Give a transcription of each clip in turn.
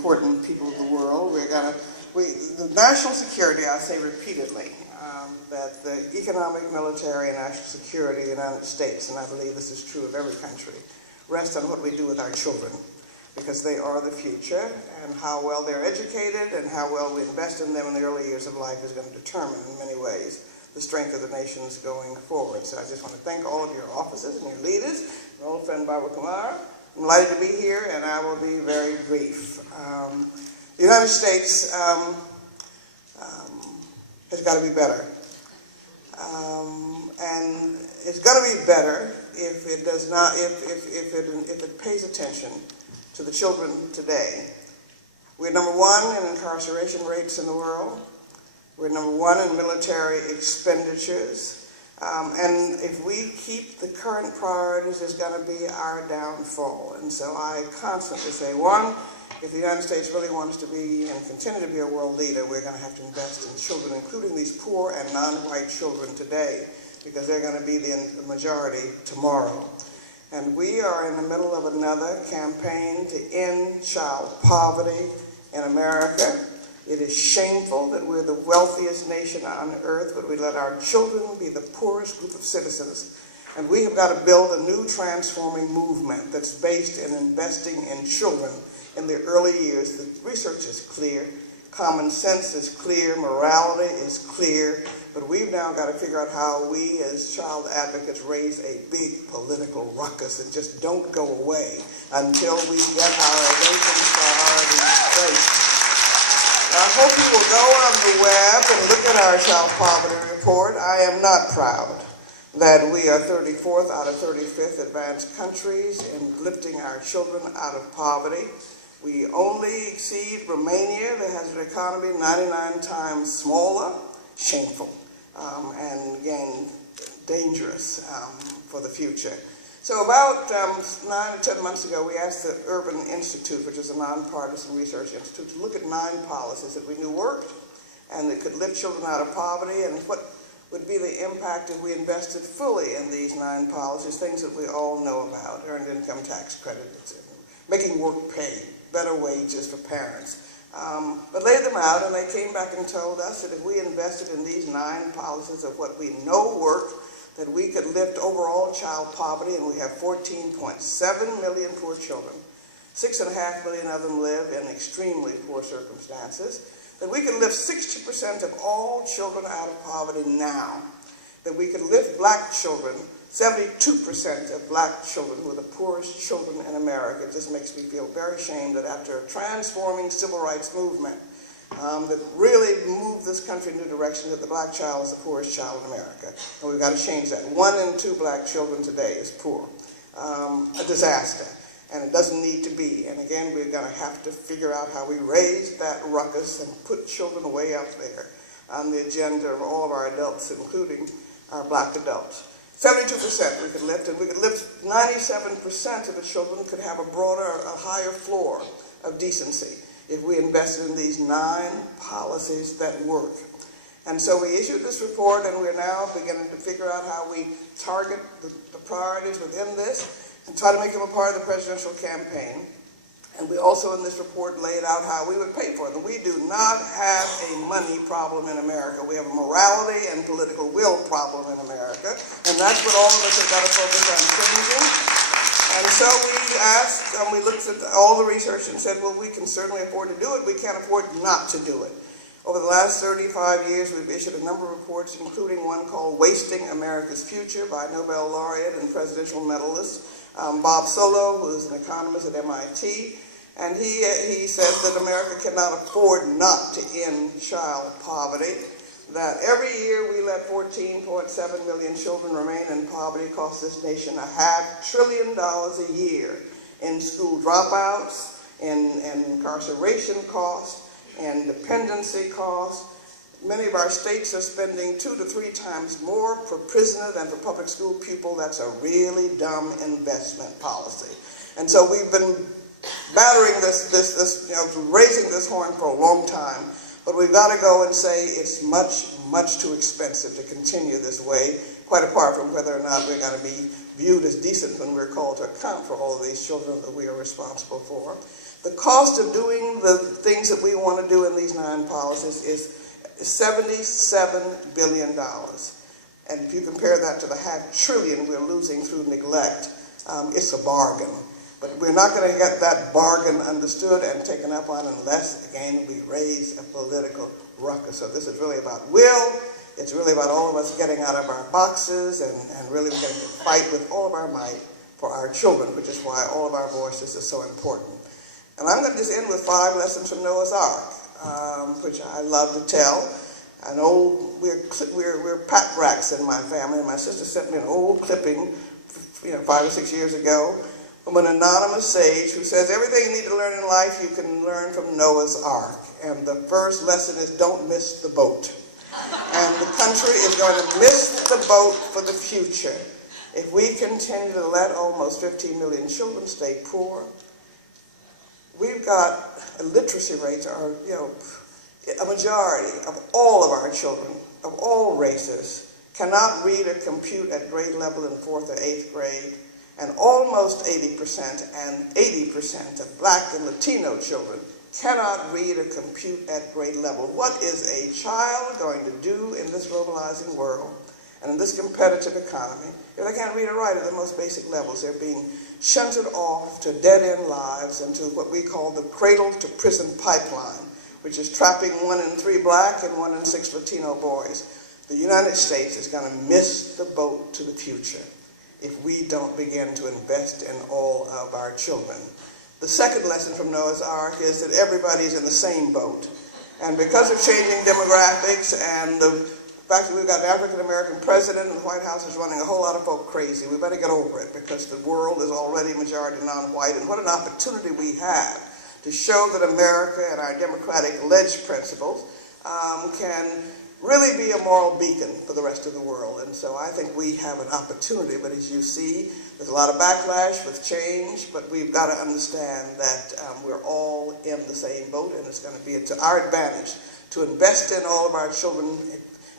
important people of the world. The national security, I say repeatedly, that the economic, military, and national security of the United States, and I believe this is true of every country, rests on what we do with our children, because they are the future, and how well they're educated and how well we invest in them in the early years of life is going to determine, in many ways, the strength of the nations going forward. So I just want to thank all of your officers and your leaders, my old friend Barbara Kumar. I'm delighted to be here, and I will be very brief. The United States has got to be better. And it's going to be better if it does not, if it pays attention to the children today. We're number one in incarceration rates in the world. We're number one in military expenditures. And if we keep the current priorities, it's going to be our downfall. And so I constantly say, one, if the United States really wants to be and continue to be a world leader, we're going to have to invest in children, including these poor and non-white children today, because they're going to be the majority tomorrow. And we are in the middle of another campaign to end child poverty in America. It is shameful that we're the wealthiest nation on earth, but we let our children be the poorest group of citizens. And we have got to build a new transforming movement that's based in investing in children in the early years. The research is clear, common sense is clear, morality is clear, but we've now got to figure out how we as child advocates raise a big political ruckus and just don't go away until we get our nation's priorities straight. I hope you will go on the web and look at our child poverty report. I am not proud that we are 34th out of 35th advanced countries in lifting our children out of poverty. We only exceed Romania, that has an economy 99 times smaller. Shameful, and again, dangerous for the future. So about 9 or 10 months ago, we asked the Urban Institute, which is a nonpartisan research institute, to look at 9 policies that we knew worked and that could lift children out of poverty, and what would be the impact if we invested fully in these 9 policies, things that we all know about: earned income tax credit, making work pay, better wages for parents. But laid them out, and they came back and told us that if we invested in these 9 policies of what we know work, that we could lift overall child poverty, and we have 14.7 million poor children. 6.5 million of them live in extremely poor circumstances. That we could lift 60% of all children out of poverty now. That we could lift black children, 72% of black children who are the poorest children in America. It just makes me feel very ashamed that after a transforming civil rights movement that really moved this country in a new direction, that the black child is the poorest child in America. And we've got to change that. 1 in 2 black children today is poor. A disaster. And it doesn't need to be. And again, we're going to have to figure out how we raise that ruckus and put children way up there on the agenda of all of our adults, including our black adults. 72% we could lift, and we could lift 97% of the children could have a higher floor of decency if we invested in these 9 policies that work. And so we issued this report, and we're now beginning to figure out how we target the priorities within this and try to make them a part of the presidential campaign. And we also in this report laid out how we would pay for them. We do not have a money problem in America. We have a morality and political will problem in America, and that's what all of us have got to focus on changing. And so we asked, we looked at all the research and said, well, we can certainly afford to do it. We can't afford not to do it. Over the last 35 years, we've issued a number of reports, including one called Wasting America's Future by Nobel laureate and presidential medalist Bob Solow, who's an economist at MIT. And he says that America cannot afford not to end child poverty, that every year we let 14.7 million children remain in poverty, costs this nation $500 billion a year in school dropouts, in incarceration costs, and dependency costs. Many of our states are spending 2 to 3 times more per prisoner than for public school pupil. That's a really dumb investment policy. And so we've been battering raising this horn for a long time, but we've got to go and say it's much, much too expensive to continue this way, quite apart from whether or not we're going to be viewed as decent when we're called to account for all of these children that we are responsible for. The cost of doing the things that we want to do in these 9 policies is $77 billion. And if you compare that to the $500 billion we're losing through neglect, it's a bargain. But we're not going to get that bargain understood and taken up on unless, again, we raise a political ruckus. So this is really about will. It's really about all of us getting out of our boxes and really getting to fight with all of our might for our children, which is why all of our voices are so important. And I'm going to just end with 5 lessons from Noah's Ark, which I love to tell. An old, we're pack racks in my family. My sister sent me an old clipping, 5 or 6 years ago, from an anonymous sage who says everything you need to learn in life you can learn from Noah's Ark. And the first lesson is don't miss the boat. And the country is going to miss the boat for the future if we continue to let almost 15 million children stay poor. We've got illiteracy rates are, a majority of all of our children, of all races, cannot read or compute at grade level in 4th or 8th grade. And almost 80% and 80% of Black and Latino children cannot read or compute at grade level. What is a child going to do in this globalizing world and in this competitive economy if they can't read or write at the most basic levels? They're being shunted off to dead-end lives and to what we call the cradle-to-prison pipeline, which is trapping 1 in 3 Black and 1 in 6 Latino boys. The United States is going to miss the boat to the future if we don't begin to invest in all of our children. The second lesson from Noah's Ark is that everybody's in the same boat. And because of changing demographics and the fact that we've got an African-American president and the White House is running a whole lot of folk crazy, we better get over it because the world is already majority non-white. And what an opportunity we have to show that America and our democratic-led principles can really be a moral beacon for the rest of the world. And so I think we have an opportunity, but as you see, there's a lot of backlash with change, but we've got to understand that we're all in the same boat, and it's going to be to our advantage to invest in all of our children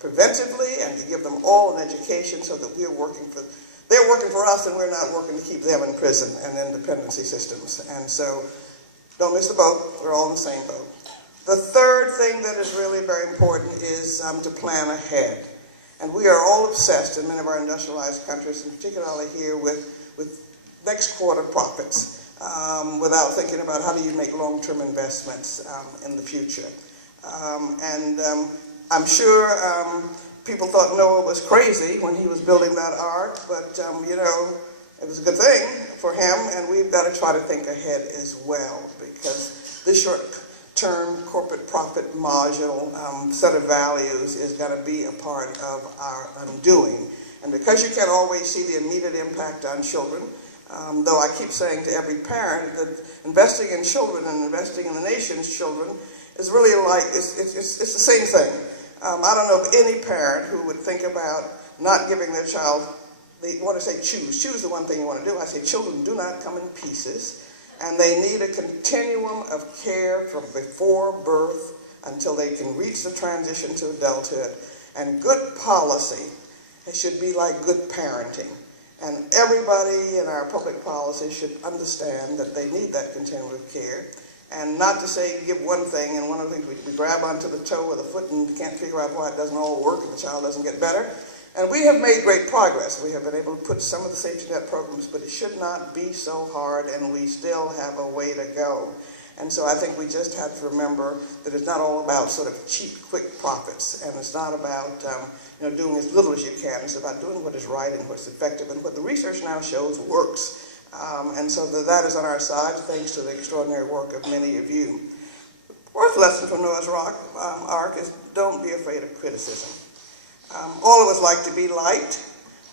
preventively and to give them all an education so that they're working for us and we're not working to keep them in prison and in dependency systems. And so don't miss the boat. We're all in the same boat. The third thing that is really very important is to plan ahead. And we are all obsessed in many of our industrialized countries, and particularly here with next quarter profits, without thinking about how do you make long-term investments in the future. I'm sure people thought Noah was crazy when he was building that ark, but it was a good thing for him, and we've got to try to think ahead as well, because this short-term corporate profit module set of values is going to be a part of our undoing. And because you can't always see the immediate impact on children, though I keep saying to every parent that investing in children and investing in the nation's children is really like, it's the same thing. I don't know of any parent who would think about not giving their child, they want to say choose the one thing you want to do. I say children do not come in pieces, and they need a continuum of care from before birth until they can reach the transition to adulthood. And good policy, it should be like good parenting. And everybody in our public policy should understand that they need that continuum of care. And not to say give one thing, and one of the things we grab onto the toe or the foot and can't figure out why it doesn't all work and the child doesn't get better. And we have made great progress. We have been able to put some of the safety net programs, but it should not be so hard, and we still have a way to go. And so I think we just have to remember that it's not all about sort of cheap, quick profits, and it's not about doing as little as you can. It's about doing what is right and what's effective, and what the research now shows works. And so that is on our side, thanks to the extraordinary work of many of you. Fourth lesson from Noah's Ark is don't be afraid of criticism. All of us like to be liked,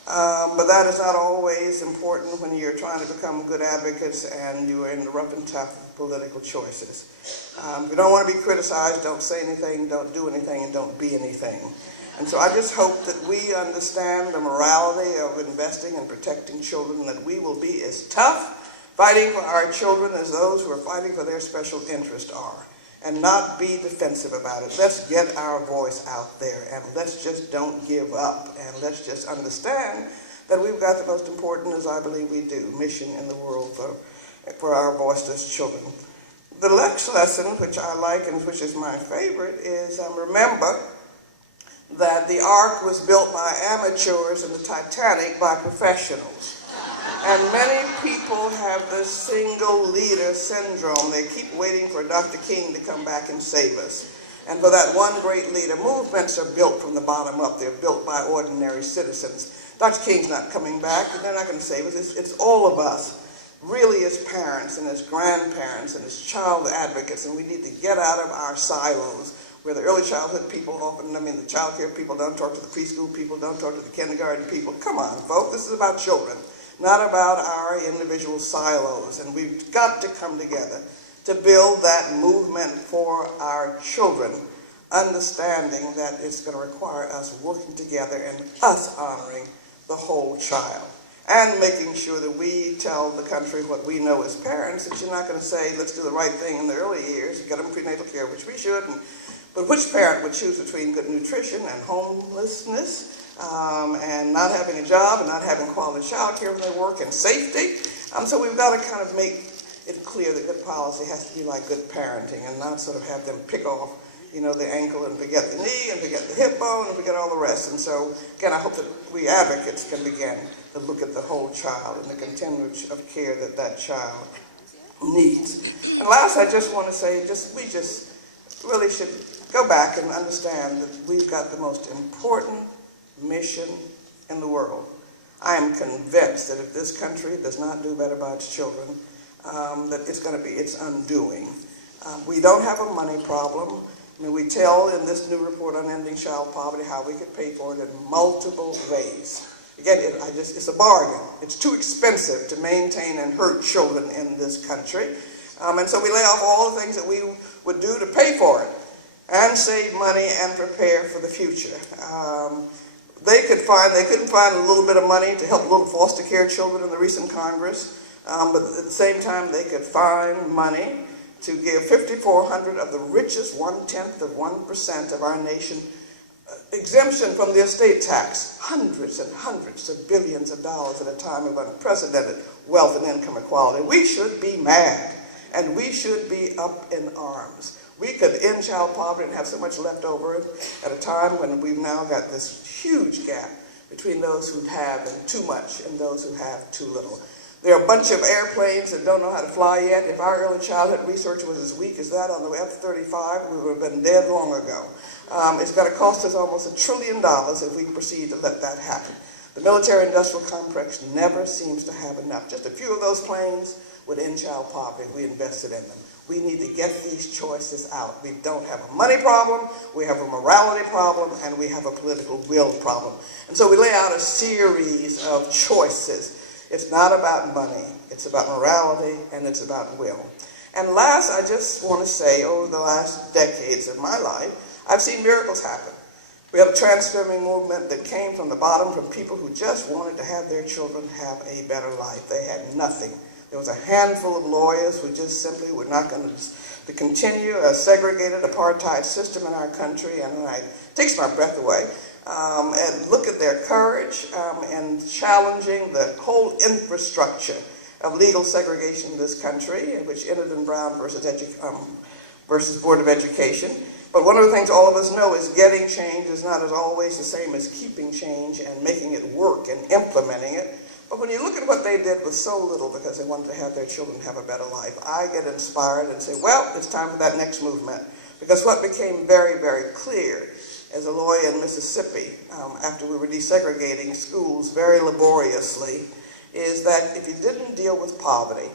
but that is not always important when you're trying to become good advocates and you are in the rough and tough political choices. If you don't want to be criticized, don't say anything, don't do anything, and don't be anything. And so I just hope that we understand the morality of investing and protecting children, that we will be as tough fighting for our children as those who are fighting for their special interest are, and not be defensive about it. Let's get our voice out there, and let's just don't give up, and let's just understand that we've got the most important, as I believe we do, mission in the world for our voiceless children. next lesson, which I like and which is my favorite, is remember that the Ark was built by amateurs and the Titanic by professionals. And many people have this single leader syndrome. They keep waiting for Dr. King to come back and save us. And for that one great leader, movements are built from the bottom up. They're built by ordinary citizens. Dr. King's not coming back, and they're not going to save us. It's all of us, really, as parents and as grandparents and as child advocates, and we need to get out of our silos where the early childhood people often, the child care people don't talk to the preschool people, don't talk to the kindergarten people. Come on, folks, this is about children, not about our individual silos, and we've got to come together to build that movement for our children, understanding that it's going to require us working together and us honoring the whole child, and making sure that we tell the country what we know as parents, that you're not going to say, let's do the right thing in the early years, get them prenatal care, which we should, but which parent would choose between good nutrition and homelessness, and not having a job and not having quality child care when they work, and safety? So we've got to kind of make it clear that good policy has to be like good parenting and not sort of have them pick off, the ankle and forget the knee and forget the hip bone and forget all the rest. And so, again, I hope that we advocates can begin to look at the whole child and the continuum of care that that child needs. And last, I just want to say, we just really should go back and understand that we've got the most important mission in the world. I am convinced that if this country does not do better by its children, that it's going to be its undoing. We don't have a money problem. We tell in this new report on ending child poverty how we could pay for it in multiple ways. Again, it's a bargain. It's too expensive to maintain and hurt children in this country. And so we lay off all the things that we would do to pay for it and save money and prepare for the future. They couldn't find a little bit of money to help little foster care children in the recent Congress, but at the same time they could find money to give 5,400 of the richest 0.1% of our nation exemption from the estate tax, hundreds and hundreds of billions of dollars at a time of unprecedented wealth and income equality. We should be mad, and we should be up in arms. We could end child poverty and have so much left over at a time when we've now got this huge gap between those who have too much and those who have too little. There are a bunch of airplanes that don't know how to fly yet. If our early childhood research was as weak as that on the F-35, we would have been dead long ago. It's going to cost us almost $1 trillion if we proceed to let that happen. The military-industrial complex never seems to have enough. Just a few of those planes would end child poverty if we invested in them. We need to get these choices out. We don't have a money problem, we have a morality problem, and we have a political will problem. And so we lay out a series of choices. It's not about money, it's about morality, and it's about will. And last, I just want to say, over the last decades of my life, I've seen miracles happen. We have a transforming movement that came from the bottom, from people who just wanted to have their children have a better life. They had nothing. There was a handful of lawyers who just simply were not going to continue a segregated apartheid system in our country, and it takes my breath away. And look at their courage in challenging the whole infrastructure of legal segregation in this country, which ended in Brown versus Board of Education. But one of the things all of us know is getting change is not as always the same as keeping change and making it work and implementing it. But when you look at what they did with so little because they wanted to have their children have a better life, I get inspired and say, well, it's time for that next movement. Because what became very, very clear as a lawyer in Mississippi, after we were desegregating schools very laboriously, is that if you didn't deal with poverty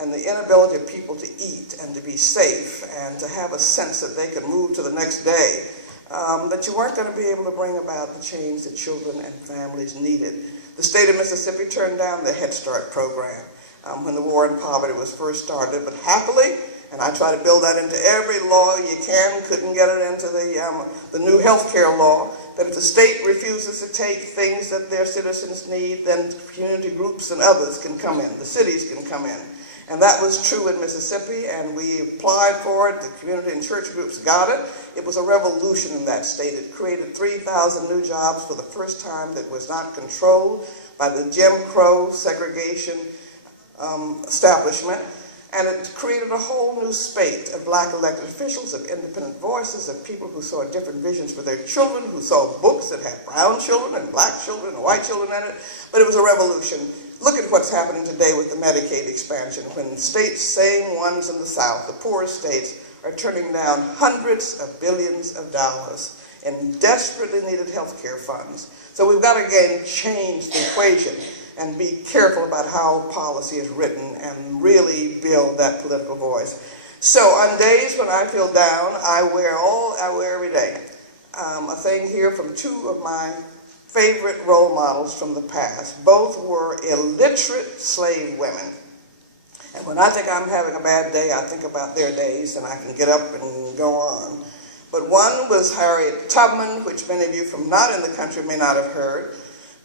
and the inability of people to eat and to be safe and to have a sense that they could move to the next day, that you weren't going to be able to bring about the change that children and families needed. The state of Mississippi turned down the Head Start program when the war on poverty was first started, but happily, and I try to build that into every law you can, couldn't get it into the new health care law, that if the state refuses to take things that their citizens need, then community groups and others can come in, the cities can come in. And that was true in Mississippi, and we applied for it. The community and church groups got it. It was a revolution in that state. It created 3,000 new jobs for the first time that was not controlled by the Jim Crow segregation establishment. And it created a whole new spate of black elected officials, of independent voices, of people who saw different visions for their children, who saw books that had brown children and black children and white children in it. But it was a revolution. Look at what's happening today with the Medicaid expansion, when states, same ones in the South, the poorest states, are turning down hundreds of billions of dollars in desperately needed health care funds. So we've got to, again, change the equation and be careful about how policy is written and really build that political voice. So on days when I feel down, I wear every day a thing here from two of my favorite role models from the past. Both were illiterate slave women. And when I think I'm having a bad day, I think about their days, and I can get up and go on. But one was Harriet Tubman, which many of you from not in the country may not have heard.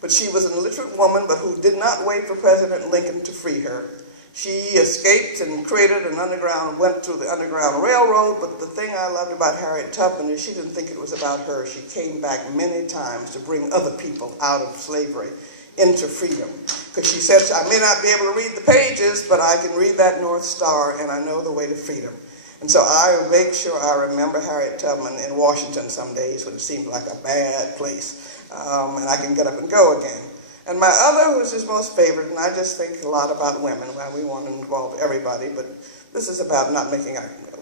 But she was an illiterate woman, but who did not wait for President Lincoln to free her. She escaped and went through the Underground Railroad, but the thing I loved about Harriet Tubman is she didn't think it was about her. She came back many times to bring other people out of slavery into freedom. Because she said, I may not be able to read the pages, but I can read that North Star, and I know the way to freedom. And so I make sure I remember Harriet Tubman in Washington some days when it seemed like a bad place. And I can get up and go again. And my other was his most favorite, and I just think a lot about women. Well, we want to involve everybody, but this is about not making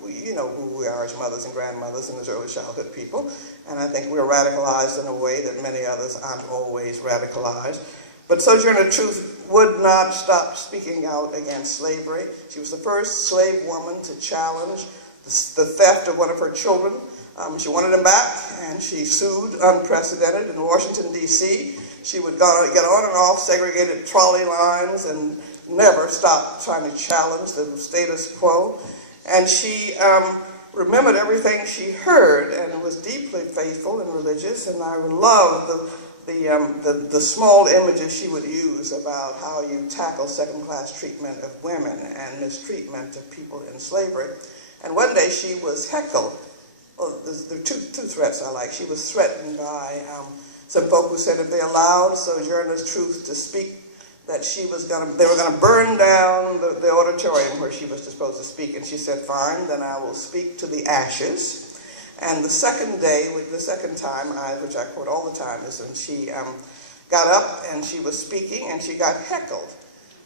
you know who we are as mothers and grandmothers and as early childhood people. And I think we're radicalized in a way that many others aren't always radicalized. But Sojourner Truth would not stop speaking out against slavery. She was the first slave woman to challenge the theft of one of her children. She wanted him back, and she sued unprecedented in Washington, D.C. She would get on and off segregated trolley lines and never stop trying to challenge the status quo. And she remembered everything she heard and was deeply faithful and religious. And I love the small images she would use about how you tackle second-class treatment of women and mistreatment of people in slavery. And one day she was heckled. Well, there are two threats I like. She was threatened by some folk who said if they allowed Sojourner Truth to speak, that they were going to burn down the auditorium where she was supposed to speak. And she said, fine, then I will speak to the ashes. And the second time, which I quote all the time, is when she got up and she was speaking and she got heckled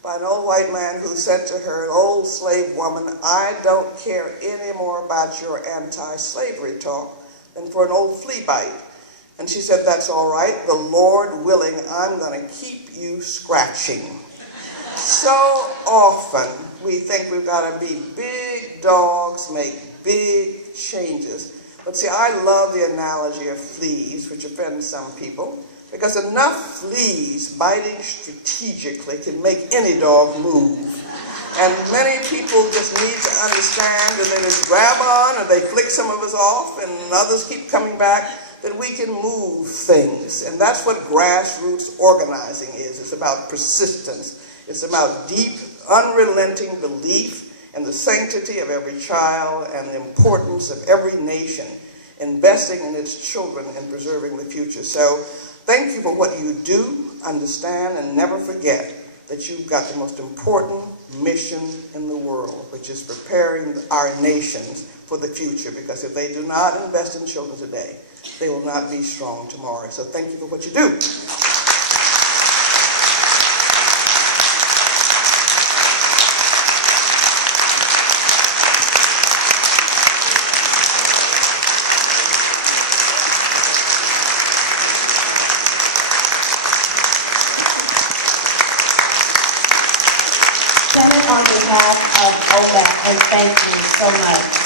by an old white man who said to her, old slave woman, I don't care any more about your anti-slavery talk than for an old flea bite. And she said, that's all right. The Lord willing, I'm going to keep you scratching. So often we think we've got to be big dogs, make big changes. But see, I love the analogy of fleas, which offends some people. Because enough fleas biting strategically can make any dog move. And many people just need to understand that they just grab on and they flick some of us off and others keep coming back, that we can move things. And that's what grassroots organizing is. It's about persistence. It's about deep, unrelenting belief in the sanctity of every child and the importance of every nation investing in its children and preserving the future. So thank you for what you do. Understand and never forget that you've got the most important mission in the world, which is preparing our nations for the future. Because if they do not invest in children today, they will not be strong tomorrow. So thank you for what you do. On behalf of OMEP, and thank you so much.